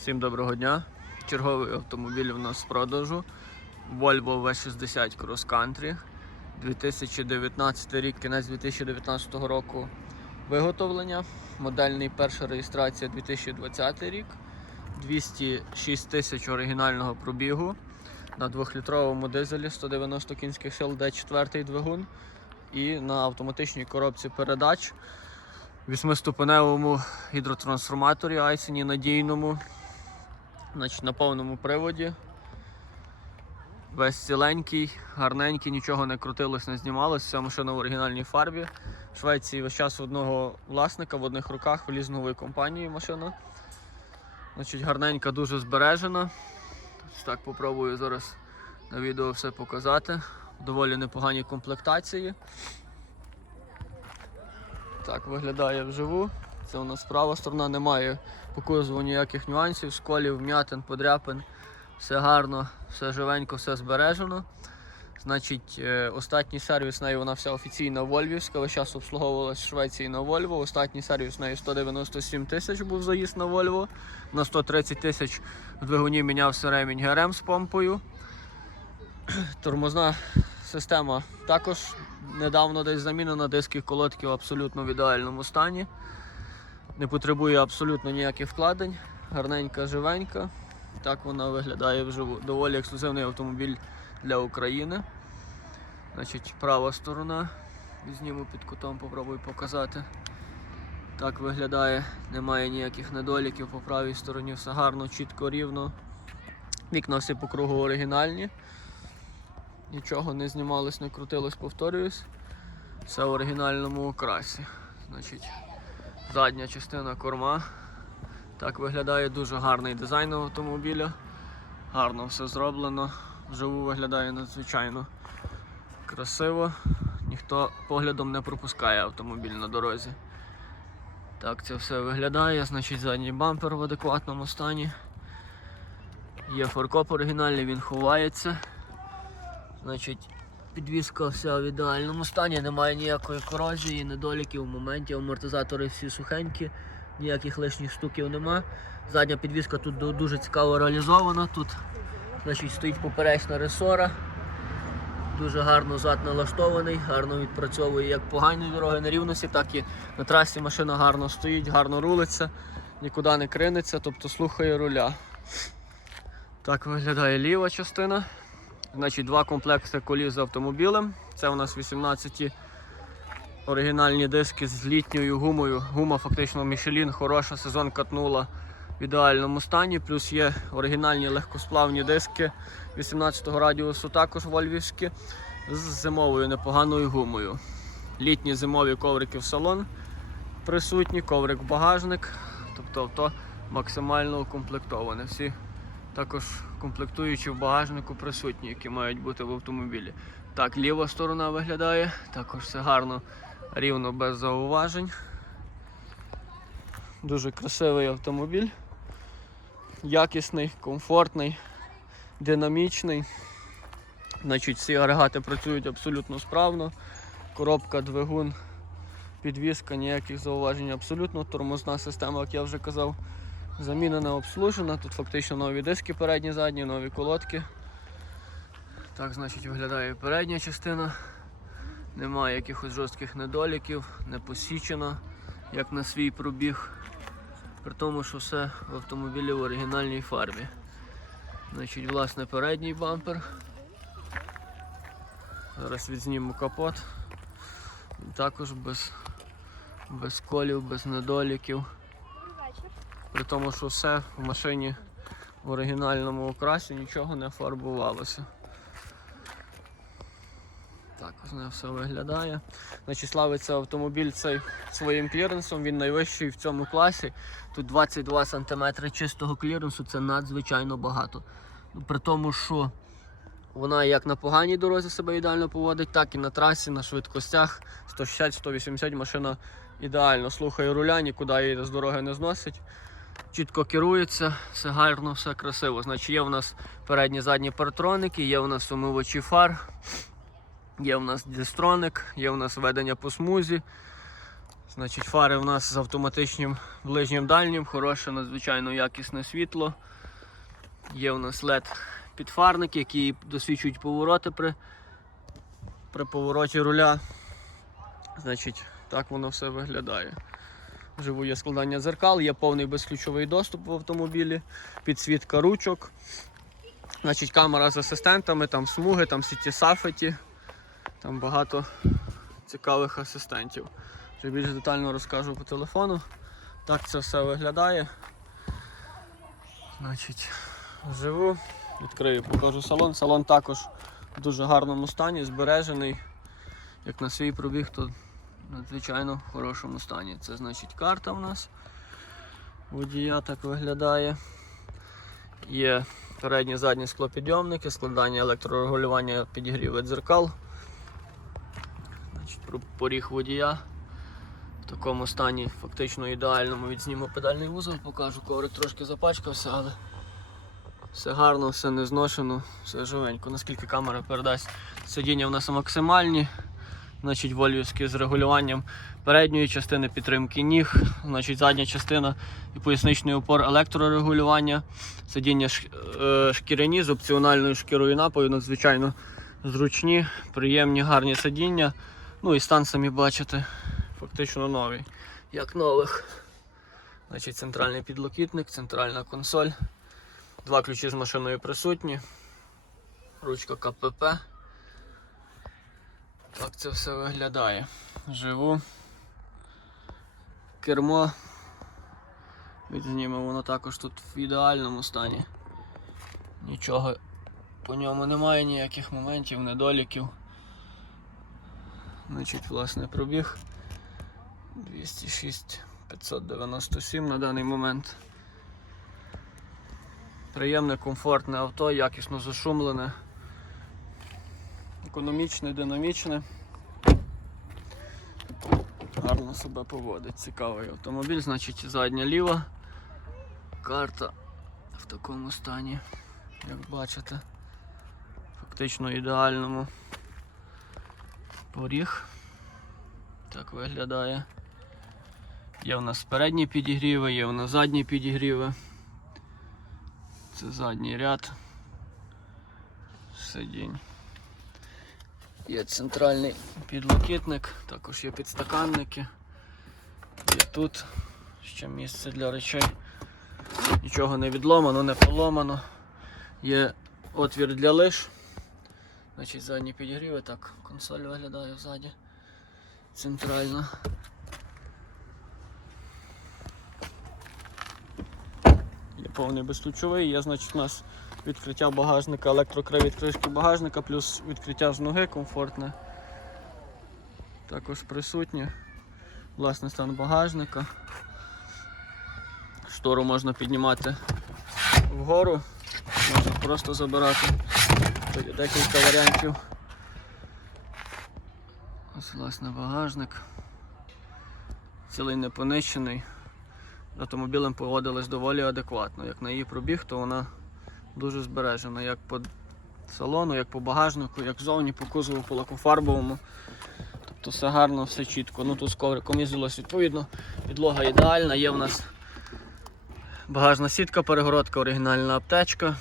Всім доброго дня. Черговий автомобіль у нас в продажу. Volvo V60 Cross Country. 2019 рік, кінець 2019 року виготовлення. Модельний перша реєстрація 2020 рік. 206 тисяч оригінального пробігу. На 2-літровому дизелі 190 кінських сил D4 двигун. І на автоматичній коробці передач. Вісьмиступеневому гідротрансформаторі Айсені надійному. Значить, на повному приводі. Весь ціленький, гарненький, нічого не крутилось, не знімалось. Вся машина в оригінальній фарбі. В Швеції весь час одного власника в одних руках в лізингової компанії машина. Значить, гарненька, дуже збережена. Так попробую зараз на відео все показати. Доволі непоганій комплектації. Так виглядає вживу. Це у нас права сторона, немає по ніяких нюансів, сколів, м'ятин, подряпин. Все гарно, все живенько, все збережено. Значить, е, остатній сервіс неї вона вся офіційна Вольвівська. Весь час обслуговувалась в Швеції на Вольво. Остатній сервіс неї 197 тисяч був заїзд на Вольво. На 130 тисяч в двигуні мінявся ремінь ГРМ з помпою. Тормозна система також недавно десь замінена, диски колодки абсолютно в ідеальному стані. Не потребує абсолютно ніяких вкладень. Гарненька, живенька. Так вона виглядає вживу. Доволі ексклюзивний автомобіль для України. Значить, права сторона. Візьмемо під кутом, попробую показати. Так виглядає, немає ніяких недоліків по правій стороні, все гарно, чітко, рівно. Вікна всі по кругу оригінальні. Нічого не знімалось, не крутилось, повторююсь. Все в оригінальному окрасі. Значить, задня частина корма. Так виглядає дуже гарний дизайн автомобіля. Гарно все зроблено. Вживу виглядає надзвичайно красиво. Ніхто поглядом не пропускає автомобіль на дорозі. Так це все виглядає. Значить, задній бампер в адекватному стані. Є форкоп оригінальний, він ховається. Значить, підвізка вся в ідеальному стані, немає ніякої корозії, недоліків в моменті, амортизатори всі сухенькі, ніяких лишніх стуків нема. Задня підвізка тут дуже цікаво реалізована. Тут значить, стоїть поперечна ресора. Дуже гарно зад налаштований, гарно відпрацьовує як погані дороги на рівності, так і на трасі машина гарно стоїть, гарно рулиться, нікуди не криниться, тобто слухає руля. Так виглядає ліва частина. Значить, два комплекти коліс з автомобілем. Це у нас 18 оригінальні диски з літньою гумою. Гума фактично Michelin, хороша, сезон катнула в ідеальному стані. Плюс є оригінальні легкосплавні диски 18-го радіусу, також вольвівські, з зимовою непоганою гумою. Літні зимові коврики в салон присутні, коврик в багажник. Тобто авто максимально укомплектоване. Всі також комплектуючі в багажнику присутні, які мають бути в автомобілі. Так, ліва сторона виглядає, також все гарно, рівно без зауважень. Дуже красивий автомобіль. Якісний, комфортний, динамічний. Значить, всі агрегати працюють абсолютно справно. Коробка, двигун, підвізка, ніяких зауважень абсолютно. Тормозна система, як я вже казав, замінена, обслужена. Тут фактично нові диски передні, задні, нові колодки. Так, значить, виглядає передня частина. Немає якихось жорстких недоліків, не посічена, як на свій пробіг. При тому, що все в автомобілі в оригінальній фарбі. Значить, власне, передній бампер. Зараз відзніму капот. Також без, без колів, без недоліків. При тому, що все в машині в оригінальному окрасі нічого не фарбувалося. Так, ось не все виглядає. Значить, славиться автомобіль цей своїм кліренсом, він найвищий в цьому класі. Тут 22 см чистого кліренсу, це надзвичайно багато. Ну, При тому, що вона як на поганій дорозі себе ідеально поводить, так і на трасі, на швидкостях 160-180 машина ідеально слухає руля, нікуди її з дороги не зносить. Чітко керується, все гарно, все красиво. Значить, є в нас передні задні партроники, є в нас умивачі фар, є в нас дистроник, є в нас ведення по смузі. Значить, фари в нас з автоматичним ближнім дальнім, хороше, надзвичайно якісне світло. Є у нас LED підфарники, які досвідчують повороти при, при повороті руля. Значить, так воно все виглядає. Живу є складання дзеркал, є повний безключовий доступ в автомобілі, підсвітка ручок. Значить, камера з асистентами, там смуги, там всі ті сафеті, там багато цікавих асистентів. Вже більш детально розкажу по телефону. Так це все виглядає. Значить, живу, відкрию, покажу салон. Салон також в дуже гарному стані, збережений. Як на свій пробіг, то надзвичайно хорошому стані. Це значить карта в нас. Водія так виглядає. Є передні задні склопідйомники, складання електрорегулювання підігріву дзеркал. Значить, поріг водія в такому стані фактично ідеальному. Відзніму педальний вузол, покажу, коврик трошки запачкався, але все гарно, все не зношено, все живенько. Наскільки камера передасть сидіння в нас максимальні. Значить, вольвівські з регулюванням передньої частини підтримки ніг, значить, задня частина і поясничний опор електрорегулювання, сидіння е, шкіряні з опціональною шкірою напою, надзвичайно зручні, приємні, гарні сидіння. Ну і стан самі бачите, фактично новий, як нових. Значить, центральний підлокітник, центральна консоль, два ключі з машиною присутні, ручка КПП. Так це все виглядає. Живу. Кермо. Відзнімемо, воно також тут в ідеальному стані. Нічого по ньому немає, ніяких моментів, недоліків. Значить, власне, пробіг 206 597 на даний момент. Приємне, комфортне авто, якісно зашумлене, економічне, динамічне. Гарно себе поводить, цікавий автомобіль, значить задня ліва. Карта в такому стані, як бачите, фактично ідеальному. Поріг. Так виглядає. Є в нас передні підігріви, є в нас задні підігріви. Це задній ряд. Сидінь. Є центральний підлокітник, також є підстаканники. Є тут ще місце для речей. Нічого не відломано, не поломано. Є отвір для лиш. Значить, задні підігріви, так, консоль виглядає ззаді. Центральна. Є повний безключовий, є, значить, у нас відкриття багажника, електрокрив від кришки багажника, плюс відкриття з ноги комфортне. Також присутнє. Власний стан багажника. Штору можна піднімати вгору, можна просто забирати. Тут є декілька варіантів. Ось власне багажник. Цілий не понищений. Автомобілем поводились доволі адекватно. Як на її пробіг, то вона дуже збережена. Як по салону, як по багажнику, як зовні, по кузову, по лакофарбовому. Тобто все гарно, все чітко. Ну тут з ковриком їздилось відповідно. Підлога ідеальна, є в нас багажна сітка, перегородка, оригінальна аптечка.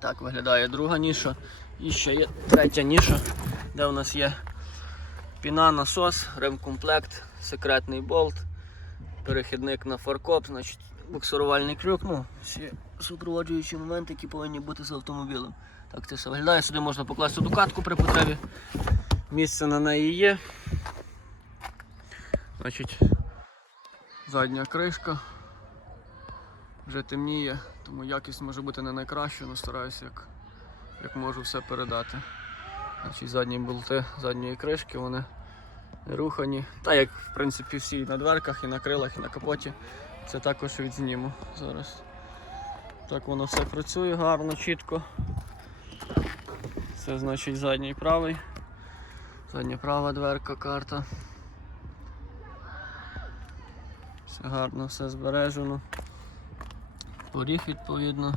Так виглядає друга ніша. І ще є третя ніша, де у нас є піна, насос, ремкомплект, секретний болт, перехідник на фаркоп, значить буксирувальний крюк, ну, всі супроводжуючі моменти, які повинні бути з автомобілем. Так це все виглядає. Сюди можна покласти дукатку при потребі. Місце на неї є. Значить, задня кришка. Вже темніє, тому якість може бути не найкраща, але стараюся як, як можу все передати. Значить, задні болти задньої кришки, вони не рухані. Та як в принципі всі і на дверках, і на крилах, і на капоті. Це також відзніму зараз. Так воно все працює гарно, чітко. Це значить задній правий. Задня права дверка, карта. Все гарно, все збережено. Поріг відповідно.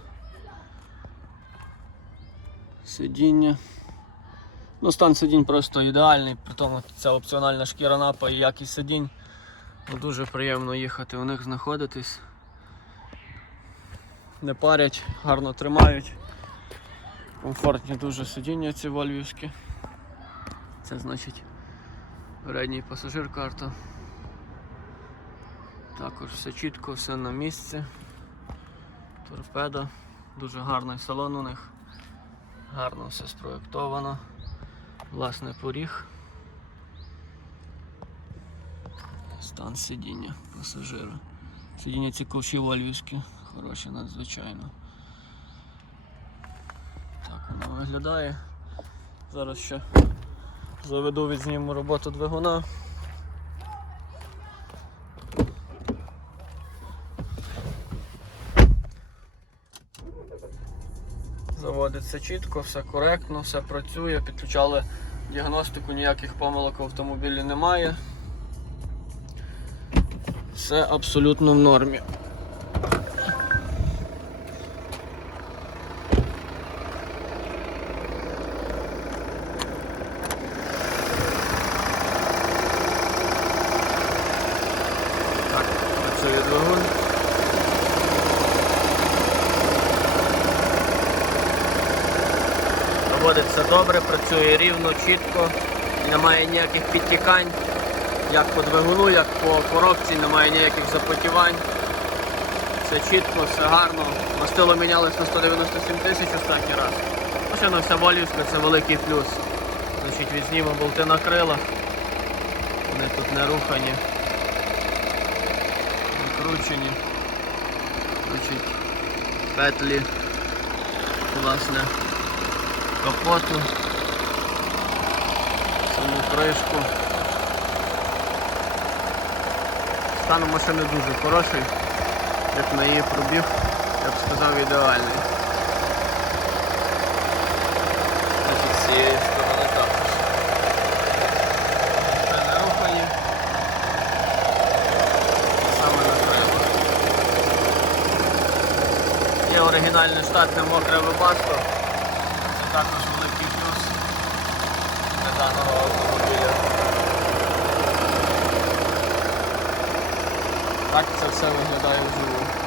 Сидіння. Ну, стан сидінь просто ідеальний, при тому ця опціональна шкіра напа і якість сидінь. Ну, дуже приємно їхати у них знаходитись. Не парять, гарно тримають. Комфортні дуже сидіння ці вольвівські. Це значить передній пасажир карта. Також все чітко, все на місці. Торпеда, дуже гарний салон у них. Гарно все спроєктовано. Власне поріг. Стан сидіння пасажира. Сидіння ці ковші вольвівські, хороші надзвичайно. Так воно виглядає. Зараз ще заведу відзніму роботу двигуна. Заводиться чітко, все коректно, все працює, підключали діагностику, ніяких помилок в автомобілі немає. Все абсолютно в нормі. Так, працює двигун. Проводиться добре, працює рівно, чітко, немає ніяких підтікань, як по двигуну, як по коробці, немає ніяких запотівань. Все чітко, все гарно. Мастило мінялось на 197 тисяч останній раз. Машина вся волівська, це великий плюс. Значить, відзнімемо болти на крилах. Вони тут не рухані, не кручені. Значить, петлі, власне капоту, саму кришку. Стан машини дуже хороший, як на її пробіг, я б сказав, ідеальний. З цієї сторони також. Це рухані. Саме накрило. Є оригінальне штатне мокре вибасто. Це також великий плюс для даного автомобіля. Так це все виглядає вживу.